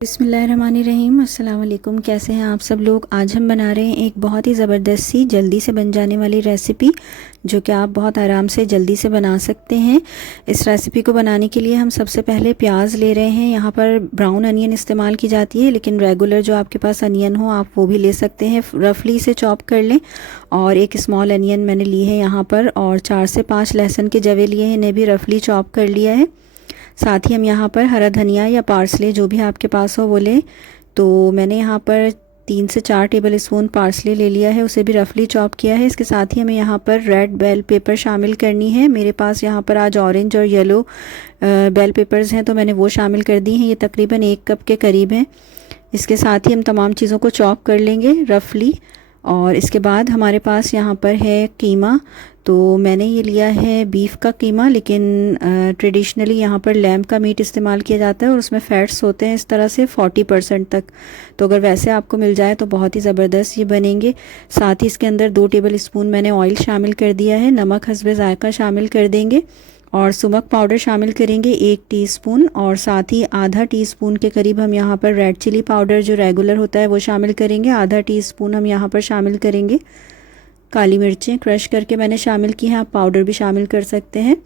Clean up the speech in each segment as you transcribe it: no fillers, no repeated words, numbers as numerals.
बिस्मिल्लाहिर्रहमानिर्रहीम। अस्सलाम वालेकुम। कैसे हैं आप सब लोग। आज हम बना रहे हैं एक बहुत ही ज़बरदस्त सी जल्दी से बन जाने वाली रेसिपी, जो कि आप बहुत आराम से जल्दी से बना सकते हैं। इस रेसिपी को बनाने के लिए हम सबसे पहले प्याज ले रहे हैं। यहाँ पर ब्राउन अनियन इस्तेमाल की जाती है, लेकिन रेगुलर जो आपके पास अनियन हो आप वो भी ले सकते हैं। रफली इसे चॉप कर लें। और एक स्मॉल अनियन मैंने ली है यहाँ पर, और 4 से 5 लहसुन के जवे लिए हैं, इन्हें भी रफली चॉप कर लिया है। साथ ही हम यहाँ पर हरा धनिया या पार्सले जो भी आपके पास हो वो लें। तो मैंने यहाँ पर 3 से 4 टेबल स्पून पार्सले ले लिया है, उसे भी रफली चॉप किया है। इसके साथ ही हमें यहाँ पर रेड बेल पेपर शामिल करनी है। मेरे पास यहाँ पर आज ऑरेंज और येलो बेल पेपर्स हैं, तो मैंने वो शामिल कर दी हैं। ये तकरीबन 1 कप के करीब हैं। इसके साथ ही हम तमाम चीज़ों को चॉप कर लेंगे रफली। और इसके बाद हमारे पास यहाँ पर है कीमा। तो मैंने ये लिया है बीफ का कीमा, लेकिन ट्रेडिशनली यहाँ पर लैम्ब का मीट इस्तेमाल किया जाता है और उसमें फ़ैट्स होते हैं इस तरह से 40% तक। तो अगर वैसे आपको मिल जाए तो बहुत ही ज़बरदस्त ये बनेंगे। साथ ही इसके अंदर 2 टेबल स्पून मैंने ऑयल शामिल कर दिया है। नमक हस्बे ज़ायक़ा शामिल कर देंगे और सुमक पाउडर शामिल करेंगे 1 टीस्पून। और साथ ही आधा टीस्पून के करीब हम यहाँ पर रेड चिली पाउडर जो रेगुलर होता है वो शामिल करेंगे। आधा टीस्पून हम यहाँ पर शामिल करेंगे काली मिर्चें क्रश करके मैंने शामिल की हैं, आप पाउडर भी शामिल कर सकते हैं।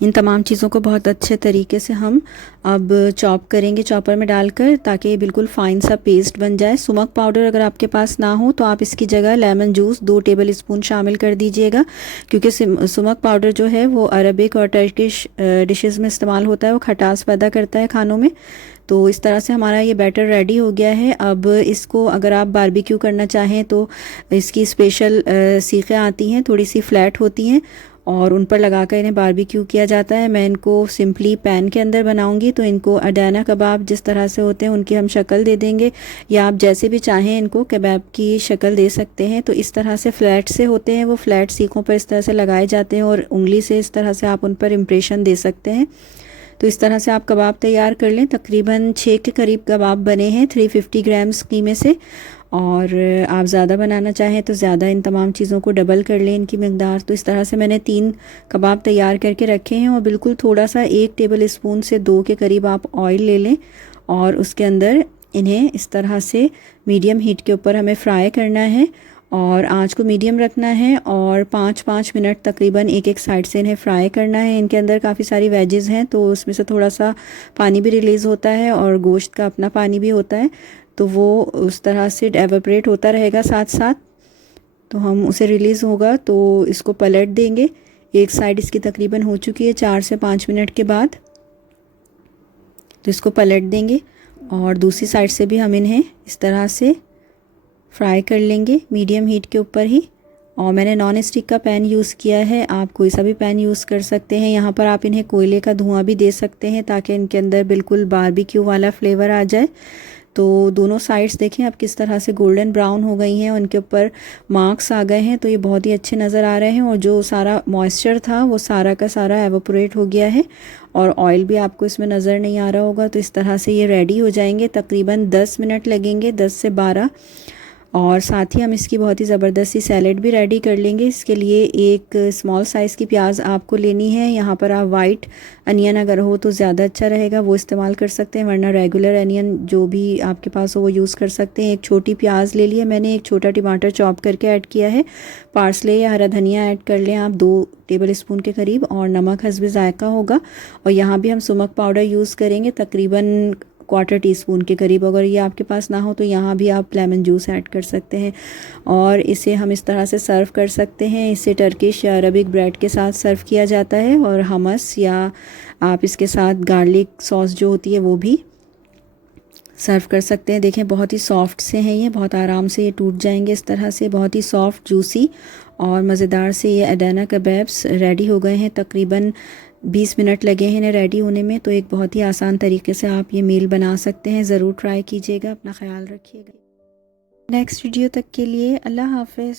इन तमाम चीज़ों को बहुत अच्छे तरीके से हम अब चॉप करेंगे चॉपर में डालकर, ताकि ये बिल्कुल फ़ाइन सा पेस्ट बन जाए। सुमक पाउडर अगर आपके पास ना हो तो आप इसकी जगह लेमन जूस 2 टेबल स्पून शामिल कर दीजिएगा, क्योंकि सुमक पाउडर जो है वो अरबिक और टर्किश डिशेस में इस्तेमाल होता है, वो खटास पैदा करता है खानों में। तो इस तरह से हमारा ये बैटर रेडी हो गया है। अब इसको अगर आप बारबेक्यू करना चाहें तो इसकी स्पेशल सीखें आती हैं, थोड़ी सी फ्लैट होती हैं और उन पर लगाकर इन्हें बारबेक्यू किया जाता है। मैं इनको सिंपली पैन के अंदर बनाऊंगी, तो इनको अडाना कबाब जिस तरह से होते हैं उनकी हम शक्ल दे देंगे, या आप जैसे भी चाहें इनको कबाब की शक्ल दे सकते हैं। तो इस तरह से फ्लैट से होते हैं, वो फ्लैट सीखों पर इस तरह से लगाए जाते हैं और उंगली से इस तरह से आप उन पर इम्प्रेशन दे सकते हैं। तो इस तरह से आप कबाब तैयार कर लें। तकरीबन 6 के करीब कबाब बने हैं 350 ग्राम्स कीमे से। और आप ज़्यादा बनाना चाहें तो ज़्यादा इन तमाम चीज़ों को डबल कर लें इनकी मकदार। तो इस तरह से मैंने 3 कबाब तैयार करके रखे हैं और बिल्कुल थोड़ा सा 1 टेबल स्पून से 2 के करीब आप ऑयल ले लें और उसके अंदर इन्हें इस तरह से मीडियम हीट के ऊपर हमें फ्राई करना है और आंच को मीडियम रखना है और 5-5 मिनट तकरीबन एक साइड से इन्हें फ्राई करना है। इनके अंदर काफ़ी सारी वेजेस हैं, तो उसमें से थोड़ा सा पानी भी रिलीज़ होता है और गोश्त का अपना पानी भी होता है, तो वो उस तरह से एवापोरेट होता रहेगा साथ साथ। तो हम उसे रिलीज़ होगा तो इसको पलट देंगे। एक साइड इसकी तकरीबन हो चुकी है 4 से 5 मिनट के बाद, तो इसको पलट देंगे और दूसरी साइड से भी हम इन्हें इस तरह से फ्राई कर लेंगे मीडियम हीट के ऊपर ही। और मैंने नॉन स्टिक का पैन यूज़ किया है, आप कोई सा भी पैन यूज़ कर सकते हैं। यहाँ पर आप इन्हें कोयले का धुआं भी दे सकते हैं ताकि इनके अंदर बिल्कुल बारबेक्यू वाला फ्लेवर आ जाए। तो दोनों साइड्स देखें अब किस तरह से गोल्डन ब्राउन हो गई हैं, उनके ऊपर मार्क्स आ गए हैं, तो ये बहुत ही अच्छे नज़र आ रहे हैं। और जो सारा मॉइस्चर था वो सारा का सारा एवापोरेट हो गया है और ऑयल भी आपको इसमें नज़र नहीं आ रहा होगा। तो इस तरह से ये रेडी हो जाएंगे। तकरीबन 10 मिनट लगेंगे, 10 से 12। और साथ ही हम इसकी बहुत ही ज़बरदस्त सी सैलेड भी रेडी कर लेंगे। इसके लिए एक स्मॉल साइज़ की प्याज आपको लेनी है। यहाँ पर आप वाइट अनियन अगर हो तो ज़्यादा अच्छा रहेगा, वो इस्तेमाल कर सकते हैं, वरना रेगुलर अनियन जो भी आपके पास हो वो यूज़ कर सकते हैं। एक छोटी प्याज ले लिया मैंने, एक छोटा टमाटर चॉप करके ऐड किया है। पार्सले या हरा धनिया ऐड कर लें आप 2 टेबल स्पून के करीब, और नमक हस्बे ज़ायक़ा होगा। और यहाँ भी हम सुमक पाउडर यूज़ करेंगे तकरीबन 1/4 टीस्पून के करीब। अगर ये आपके पास ना हो तो यहाँ भी आप लेमन जूस ऐड कर सकते हैं। और इसे हम इस तरह से सर्व कर सकते हैं। इसे टर्किश या अरबिक ब्रेड के साथ सर्व किया जाता है, और हमस या आप इसके साथ गार्लिक सॉस जो होती है वो भी सर्व कर सकते हैं। देखें बहुत ही सॉफ्ट से हैं ये, बहुत आराम से ये टूट जाएंगे इस तरह से, बहुत ही सॉफ्ट जूसी और मज़ेदार से ये अडाना कबाब्स रेडी हो गए हैं। तकरीबन 20 मिनट लगे हैं इन्हें रेडी होने में। तो एक बहुत ही आसान तरीके से आप ये मील बना सकते हैं। ज़रूर ट्राई कीजिएगा। अपना ख्याल रखिएगा। नेक्स्ट वीडियो तक के लिए अल्लाह हाफ़िज़।